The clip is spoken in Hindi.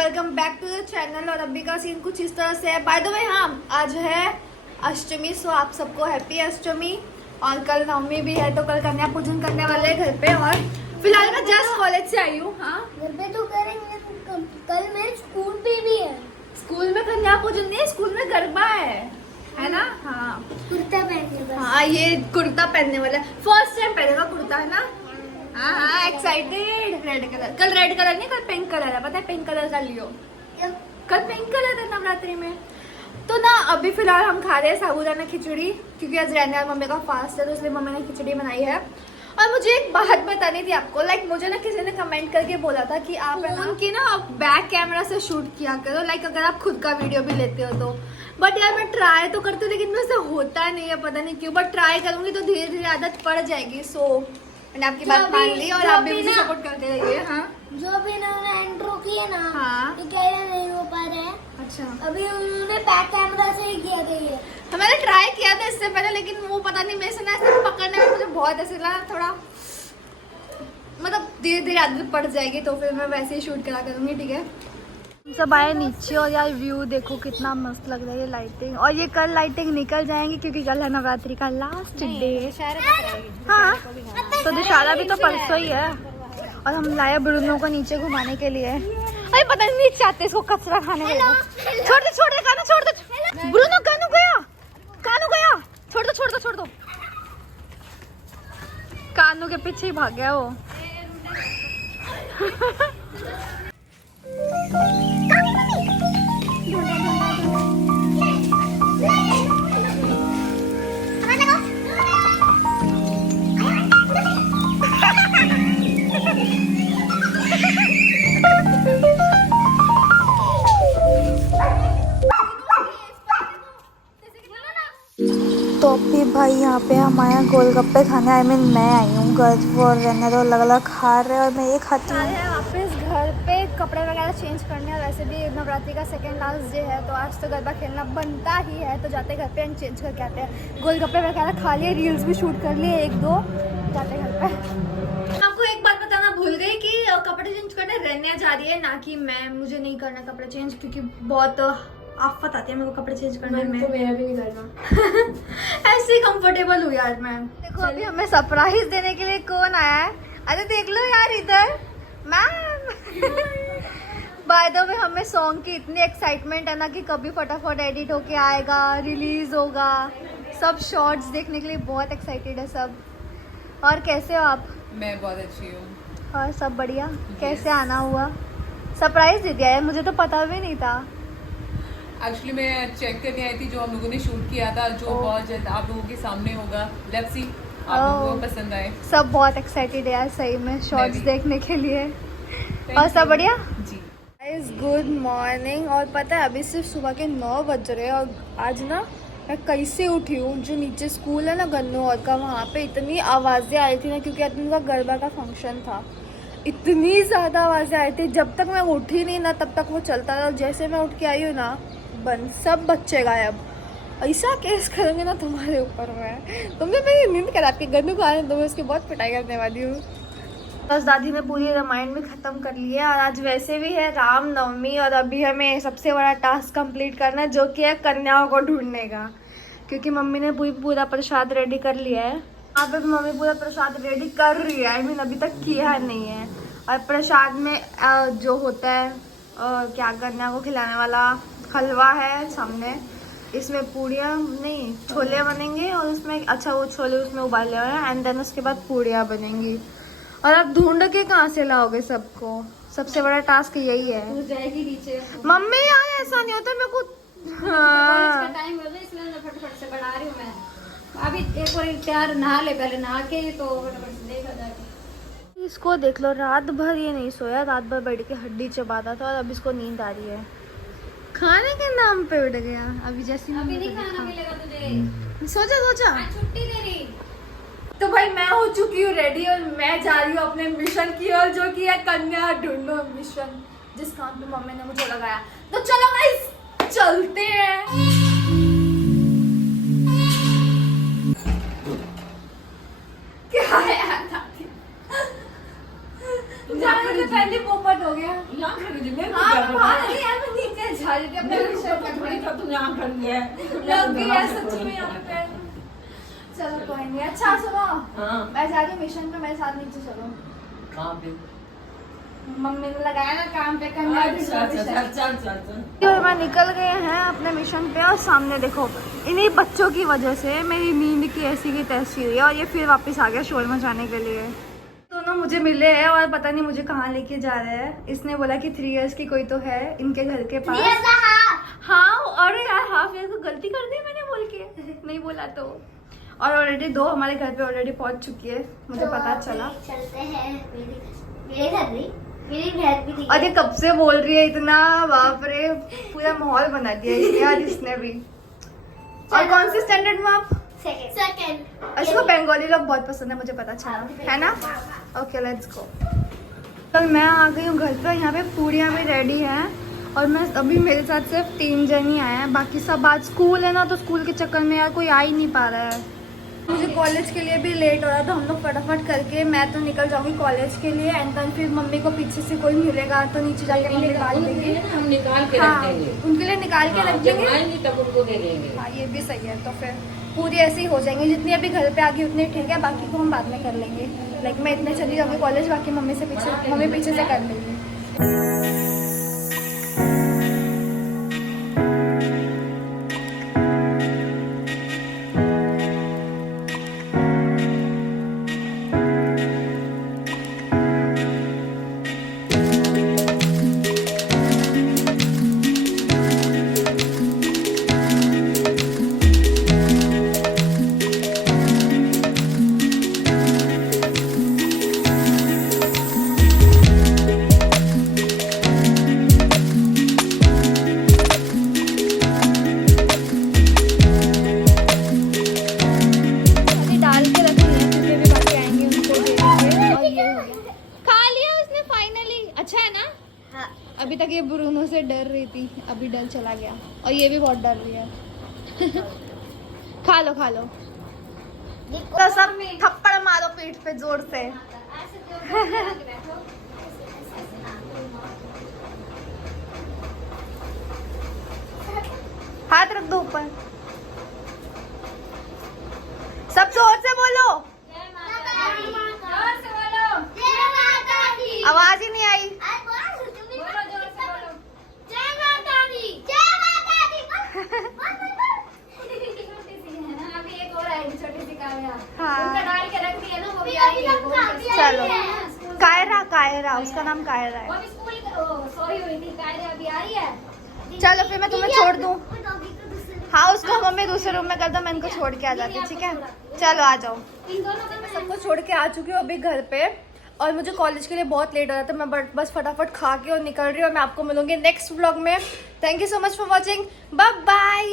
Welcome back to the channel. और अभी का सीन कुछ इस तरह से है। बाय द वे हाँ, आज है अष्टमी, सो आप सबको हैप्पी अष्टमी। और कल नवमी भी है तो कल कन्या पूजन करने वाले हैं घर पे। और फिलहाल मैं जस्ट कॉलेज से आई हूँ। हाँ घर पे तो करेंगे, कल मेरे स्कूल पे भी है। स्कूल में कन्या पूजन नहीं, स्कूल में गरबा है ना। हाँ कुर्ता पहनने बस। हाँ, ये कुर्ता पहनने वाला है, फर्स्ट टाइम पहनेगा कुर्ता, है ना। हाँ हाँ एक्साइटेड। रेड कलर, कल रेड कलर नहीं, कल पिंक कलर है। पता है पिंक कलर का लियो, कल पिंक कलर है नवरात्रि में। तो ना अभी फिलहाल हम खा रहे हैं साबूदाना खिचड़ी, क्योंकि आज रहने वाली मम्मी का फास्ट है तो इसलिए मम्मी ने खिचड़ी बनाई है। और मुझे एक बात बतानी थी आपको, लाइक मुझे ना किसी ने कमेंट करके बोला था कि आप उनकी ना बैक कैमरा से शूट किया करो, लाइक अगर आप खुद का वीडियो भी लेते हो तो। बट यार मैं ट्राई तो करती हूँ लेकिन मुझसे होता नहीं है, पता नहीं क्यों। बट ट्राई करूंगी तो धीरे धीरे आदत पड़ जाएगी। सो मैंने आपकी बात मान ली और आप भी मुझे सपोर्ट करते रहिए। हाँ जो भी इन्होंने इंट्रो किया ना, हाँ ये कह रहे नहीं हो पा रहे हैं। अच्छा, अभी उन्होंने बैक कैमरा से ही किया था ये। तो मैंने ट्राई किया था इससे पहले, लेकिन वो पता नहीं मेरे से ना ऐसे पकड़ने में मुझे बहुत ऐसे लगा, थोड़ा मतलब धीरे धीरे आदत पड़ जाएगी तो फिर मैं वैसे ही शूट करा करूंगी। ठीक है, हम सब आए नीचे और यार व्यू देखो कितना मस्त लग रहा है, ये लाइटिंग। और ये कल लाइटिंग निकल जाएंगी क्योंकि कल है नवरात्रि का लास्ट डे। हाँ तो दशहरा भी तो परसों ही है। और हम लाए ब्रूनो को नीचे घुमाने के लिए। अरे पता नहीं नीचे आते इसको कचरा खाने के लिए। छोड़ दे कानू, छोड़ दे ब्रूनो। कानू गया, छोड़ दो। कानू के पीछे ही भाग गया वो। तो अभी भाई यहाँ पे हम आए गोलगप्पे खाने। आई मीन मैं आई हूँ गर्ल्स और रहने तो अलग अलग खा रहे हैं और मैं ये खाती हूँ। वापस घर पे कपड़े वगैरह चेंज करने, और वैसे भी नवरात्रि का सेकंड लास्ट डे है तो आज तो गरबा खेलना बनता ही है। तो जाते घर पे हम चेंज करके आते हैं। गोलगप्पे वगैरह खा लिए, रील्स भी शूट कर लिए एक दो, जाते घर पे। आपको एक बात बताना भूल गई कि कपड़े चेंज करने रहने जा रही है, ना कि मुझे नहीं करना कपड़े चेंज, क्योंकि बहुत आफत आती है मेरे को कपड़े चेंज करने में। तो मेरा भी नहीं करना। ऐसे ही कंफर्टेबल हूँ यार मैं। देखो अभी हमें सरप्राइज देने के लिए कौन आया है। अरे देख लो यार इधर मैम। बाय द वे हमें सॉन्ग की इतनी एक्साइटमेंट है ना कि कभी फटाफट एडिट होके आएगा, रिलीज होगा। सब शॉर्ट्स देखने के लिए बहुत एक्साइटेड है सब। और कैसे हो आप? मैं बहुत अच्छी हूँ। और सब बढ़िया? कैसे आना हुआ? सरप्राइज दे दिया है, मुझे तो पता भी नहीं था। एक्चुअली मैं चेक करने आई थी जो हम लोगों ने शूट किया था, जो बहुत जल्द आप लोगों के सामने होगा। लेट्स सी आप लोगों को पसंद आए। सब बहुत एक्साइटेड है यार सही में शॉर्ट्स भी। देखने के लिए। और सब बढ़िया जी। Guys good morning. और पता है अभी सिर्फ सुबह के 9 बज रहे हैं और आज ना मैं कैसे उठी हूँ। जो नीचे स्कूल है ना गन्नू और का, वहाँ पे इतनी आवाज़ें आई थी ना, क्योंकि आज उनका गरबा का फंक्शन था। इतनी ज़्यादा आवाज़ें आई थी, जब तक मैं उठी नहीं ना तब तक वो चलता था। जैसे मैं उठ के आई हूँ ना, बंद, सब बच्चे गायब। ऐसा केस करूँगी ना तुम्हारे ऊपर मैं, तुमने मेरी नींद खराब की। गन्नू को आने दो, मैं उसकी बहुत पिटाई करने वाली हूँ। बस दादी ने पूरी रामायण भी ख़त्म कर लिया। और आज वैसे भी है राम नवमी और अभी हमें सबसे बड़ा टास्क कंप्लीट करना है, जो कि है कन्याओं को ढूंढने का। क्योंकि मम्मी ने पूरा प्रसाद रेडी कर लिया है। यहाँ पे भी मम्मी पूरा प्रसाद रेडी कर रही है, आई मीन अभी तक किया नहीं है। और प्रसाद में जो होता है क्या कन्या को खिलाने वाला हलवा है सामने, इसमें पूड़ियाँ नहीं छोले बनेंगे और उसमें अच्छा वो छोले उसमें उबाले हुए हैं एंड देन उसके बाद पूड़ियाँ बनेंगी। और आप ढूंढ के कहाँ से लाओगे सबको? सबसे बड़ा टास्क यही है। तू जाएगी नीचे। मम्मी यार ऐसा नहीं होता मेरे को। कॉलेज का टाइम हो गया इसलिए मैं फटाफट से बना रही हूँ मैं। अभी एक बार तैयार नहा ले, पहले नहा के तो फटाफट से देखा जाके। इसको देख लो, रात भर ये नहीं सोया, रात भर बैठ के हड्डी चबाता था और अब इसको नींद आ रही है। खाने के नाम पे उठ गया। अभी जैसे अभी नहीं खाना मिलेगा तुझे। सोचा आज छुट्टी दे रही। तो भाई मैं हो चुकी हूँ रेडी और मैं जा रही हूँ अपने मिशन की ओर, जो कि है कन्या ढूंढो मिशन, जिस काम पे मम्मी ने मुझे लगाया। तो चलो गाइस चलते हैं। क्या है यार पहले पोपट हो गया। यहाँ खड़ी थी, मैं हाँ क्या मैं करूँ? बाहर नहीं यार, मैं नीचे जा रही थी अपने मेरे मिशन ऊपर पे। थोड़ी था, तुम यहाँ खड़ी है। लग गया सच में यहाँ पे पैर। चलो कोई नहीं। अच्छा सुनो, हाँ। मैं जा रही हूँ मिशन पे, मेरे साथ नीचे चलो। कहाँ पे? मम्मी ने लगाया ना काम पे करना। अच्छा, चल। और मैं निकल गए हैं अपने मिशन पे और सामने देखो इन्हीं बच्चों की वजह से मेरी नींद की ऐसी की तैसी हुई है और ये फिर वापस आ गया शोर मचाने के लिए। दोनों मुझे मिले हैं और पता नहीं मुझे कहाँ लेके जा रहे हैं। इसने बोला कि 3 इयर्स की कोई तो है इनके घर के पास। हाँ अरे यार हाफ ईयर को गलती कर दी मैंने बोल के नहीं बोला तो। और ऑलरेडी 2 हमारे घर पे ऑलरेडी पहुंच चुकी है, मुझे पता चला। चलते हैं मेरे घर भी, मेरी बहन भी थी। और ये कब से बोल रही है इतना, बाप रे पूरा माहौल बना दिया है यार इसने भी। और कौन सी स्टैंडर्ड में आप? सेकंड। इसको बंगाली लोग बहुत पसंद है, मुझे पता चला है ना। Okay let's go. कल मैं आ गई हूँ घर पे, यहाँ पे पूड़ियाँ भी रेडी हैं और मैं अभी मेरे साथ सिर्फ 3 जन ही आए हैं, बाकी सब आज स्कूल है ना तो स्कूल के चक्कर में यार कोई आ ही नहीं पा रहा है। मुझे कॉलेज के लिए भी लेट हो रहा था, हम लोग फटाफट करके मैं तो निकल जाऊंगी कॉलेज के लिए एंड देन फिर मम्मी को पीछे से कोई मिलेगा तो नीचे जाके हम निकाल देंगे। हम निकाल के हाँ रख देंगे। उनके लिए निकाल के रख जब देंगे। आएंगे तब उनको दे देंगे। हाँ ये भी सही है, तो फिर पूरी ऐसे ही हो जाएंगे, जितनी अभी घर पे आ गई उतनी ठीक है, बाकी को हम बाद में कर लेंगे। लाइक मैं इतने चली जाऊंगी कॉलेज, बाकी मम्मी पीछे से कर लेंगी। अभी डाल के रखी है, जितने भी बाकी आएंगे उनको दे देंगे। और ये हो गया, खा लिया उसने फाइनली। अच्छा है ना। हाँ। अभी तक ये ब्रूनो से डर रही थी, अभी डर चला गया और ये भी बहुत डर रही है। खा लो खा लो। तो सब थप्पड़ मारो पीठ पे जोर से। हाथ रख दो ऊपर, सब जोर से बोलो। आवाज ही नहीं आई। हाँ। चलो कायरा उसका नाम कायरा है। चलो फिर मैं तुम्हें छोड़ दूँ। हाँ उसको मम्मी दूसरे रूम में कर दो, मैं इनको छोड़ के आ जाती हूँ। ठीक है चलो आ जाओ। मैं सबको छोड़ के आ चुकी हूँ अभी घर पे और मुझे कॉलेज के लिए बहुत लेट हो रहा था, मैं बस फटाफट खा के और निकल रही हूँ। मैं आपको मिलूंगी नेक्स्ट व्लॉग में। Thank you so much for watching, bye bye.